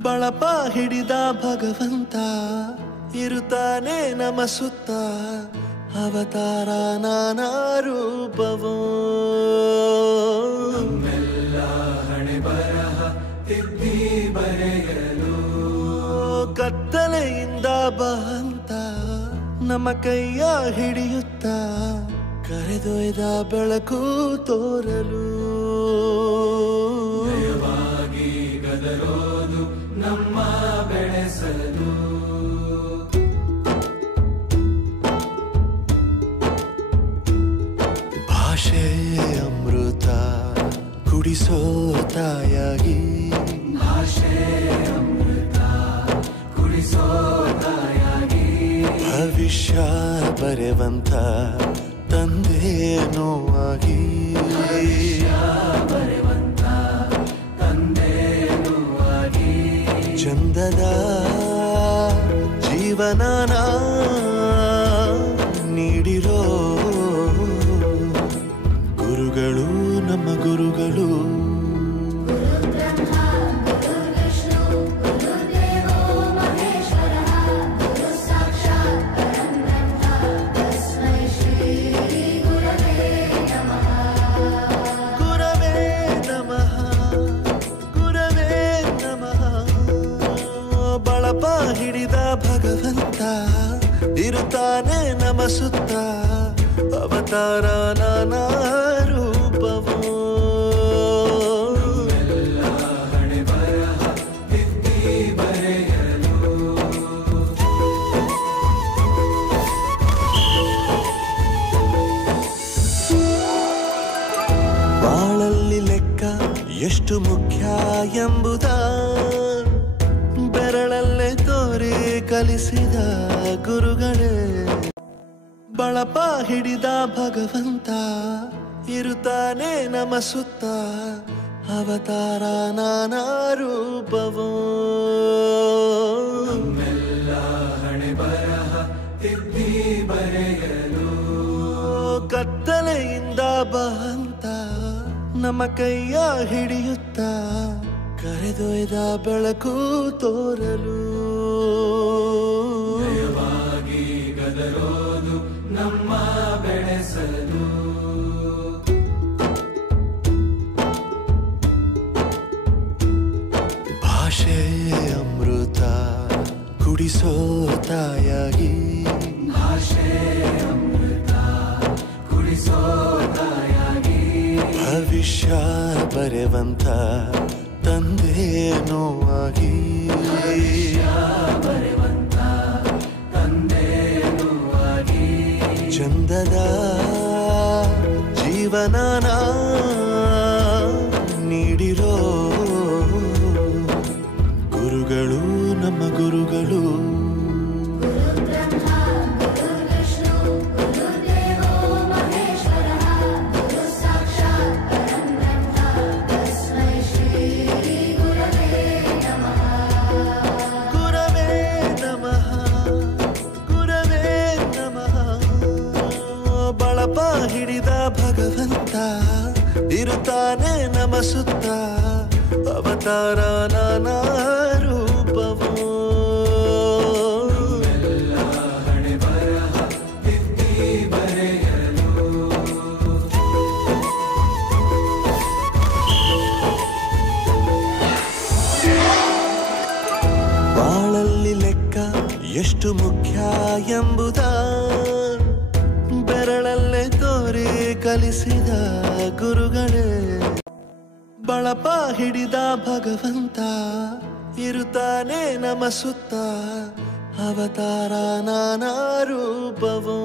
ಬಳಪ ಹಿಡಿದ ಭಗವಂತ ಇರುತ್ತಾನೆ ನಮ ಸುತ್ತ ಅವತಾರ ನಾನಾ ರೂಪವೋ ನಮ್ಮೆಲ್ಲ ಹಣೆ ಬರಹ ತಿದ್ದಿ ಬರೆಯಲು ಕತ್ತಲೆಯಿಂದ ಬಂತ ನಮ್ಮ ಕೈಯ ಹಿಡಿಯುತ್ತ ಕರೆದೊಯ್ದ ಬೆಳಕು ತೋರಲು ದಯವಾಗಿ ಗದರೋದು ನಮ್ಮ ಬೆಳೆಸಲು ಭಾಷೆ ಅಮೃತ ಕುಡಿಸೋ ತಾಯಾಗಿ ಭಾಷೆ ಅಮೃತ ಕುಡಿಸೋ ತಾಯಾಗಿ ಭವಿಷ್ಯ ಬರೆವಂತ ತಂದೆ ನೋವಾಗಿ ಬರೆವಂತ ತಂದೆ ನೋವಾಗಿ ಚಂದದ ಜೀವನನ ನೀಡಿರೋ ಗುರುಗಳು ನಮ್ಮ ಗುರುಗಳು ಬಳಪ ಹಿಡಿದ ಭಗವಂತ ಇರುತ್ತಾನೆ ನಮ ಸುತ್ತ ಅವತಾರ ನಾನಾ ರೂಪವೋ ಎಲ್ಲ ಹಣೆ ಬರಹ ತಿದ್ದಿ ಬರೆಯಲು ಬಾಳಲ್ಲಿ ಲೆಕ್ಕ ಎಷ್ಟು ಮುಖ್ಯ ಎಂಬುದ ಬೆರಳಲ್ಲೇ ತೋರಿ ಕಲಿಸಿದ ಗುರುಗಳೇ ಬಳಪ ಹಿಡಿದ ಭಗವಂತ ಇರುತ್ತಾನೆ ನಮ ಸುತ್ತ ಅವತಾರ ನಾನಾ ರೂಪವೋ ನಮ್ಮೆಲ್ಲ ಹಣೆ ಬರಹ ತಿದ್ದಿ ಬರೆಯಲು ಕತ್ತಲೆಯಿಂದ ಬಂತ ನಮ್ಮ ಕೈಯ ಹಿಡಿಯುತ್ತ ಕರೆದೊಯ್ದ ಬೆಳಕು ತೋರಲು ದಯವಾಗಿ ಗದರೋದು ನಮ್ಮ ಬೆಳೆಸಲು ಭಾಷೆ ಅಮೃತ ಕುಡಿಸೋ ತಾಯಾಗಿ ಭಾಷೆ ಅಮೃತ ಕುಡಿಸೋ ತಾಯಾಗಿ ಭವಿಷ್ಯ ಬರೆವಂತ ತಂದೆ ನೋವಾಗಿ ಬರೆವಂತ ತಂದೆ ನೋವಾಗಿ ಚಂದದ ಜೀವನನ ನೀಡಿರೋ ಗುರುಗಳು ನಮ್ಮ ಗುರುಗಳು ಬಳಪ ಹಿಡಿದ ಭಗವಂತ ಇರುತ್ತಾನೆ ನಮ ಸುತ್ತ ಅವತಾರ ನಾನಾ ರೂಪವೋ ಎಲ್ಲ ಹಣೆ ಬರಹ ತಿದ್ದಿ ಬರೆಯಲು ಬಾಳಲ್ಲಿ ಲೆಕ್ಕ ಎಷ್ಟು ಮುಖ್ಯ ಎಂಬುದ ಬೆರಳಲ್ಲೇ ತೋರಿ ಕಲಿಸಿದ ಗುರುಗಳೇ ಬಳಪ ಹಿಡಿದ ಭಗವಂತ ಇರುತ್ತಾನೆ ನಮ ಸುತ್ತ ಅವತಾರ ನಾನಾ ರೂಪವೋ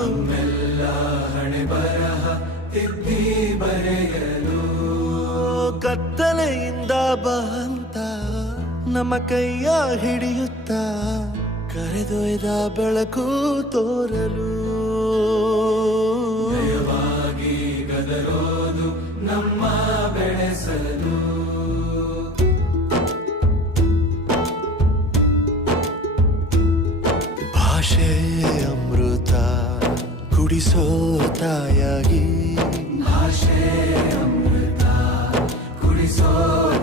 ನಮ್ಮೆಲ್ಲ ಹಣೆ ಬರಹ ತಿದ್ದಿ ಬರೆಯಲು ಕತ್ತಲೆಯಿಂದ ಬಂತ ನಮ್ಮ ಕೈಯ ಹಿಡಿಯುತ್ತ ಕರೆದೊಯ್ದ ಬೆಳಕು ತೋರಲು ದಯವಾಗಿ ಗದರೋದು ನಮ್ಮ ಬೆಳೆಸಲು ಭಾಷೆ ಅಮೃತ ಕುಡಿಸೋ ತಾಯಾಗಿ ಭಾಷೆ ಅಮೃತ ಕುಡಿಸೋ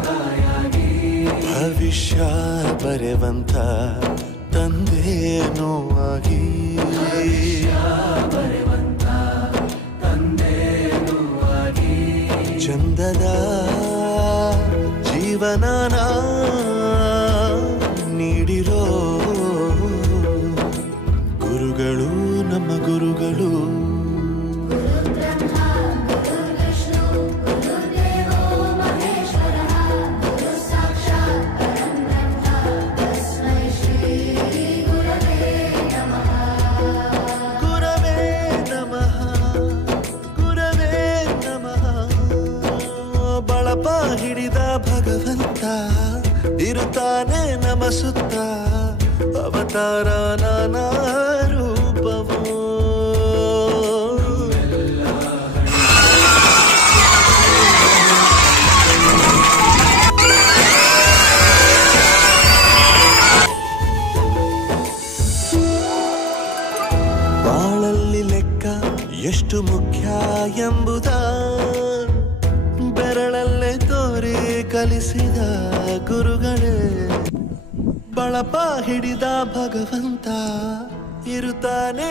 ತಾಯಾಗಿ ಭವಿಷ್ಯ ಬರೆವಂತ ತಂದೇನೋ ಆಗಿ ಚಂದದ ಜೀವನನ ನೀಡಿರೋ ಗುರುಗಳು ನಮ್ಮ ಗುರುಗಳು ಹಿಡಿದ ಭಗವಂತ ಇರುತ್ತಾನೆ ನಮ ಸುತ್ತ ಅವತಾರ ನಾನಾ ರೂಪವೋ ಬಾಳಲ್ಲಿ ಲೆಕ್ಕ ಎಷ್ಟು ಮುಖ್ಯ ಎಂಬುದ ಬೆರಳಲ್ಲೇ ತೋರಿ ಕಲಿಸಿದ ಗುರುಗಳೇ ಬಳಪ ಹಿಡಿದ ಭಗವಂತ ಇರುತ್ತಾನೆ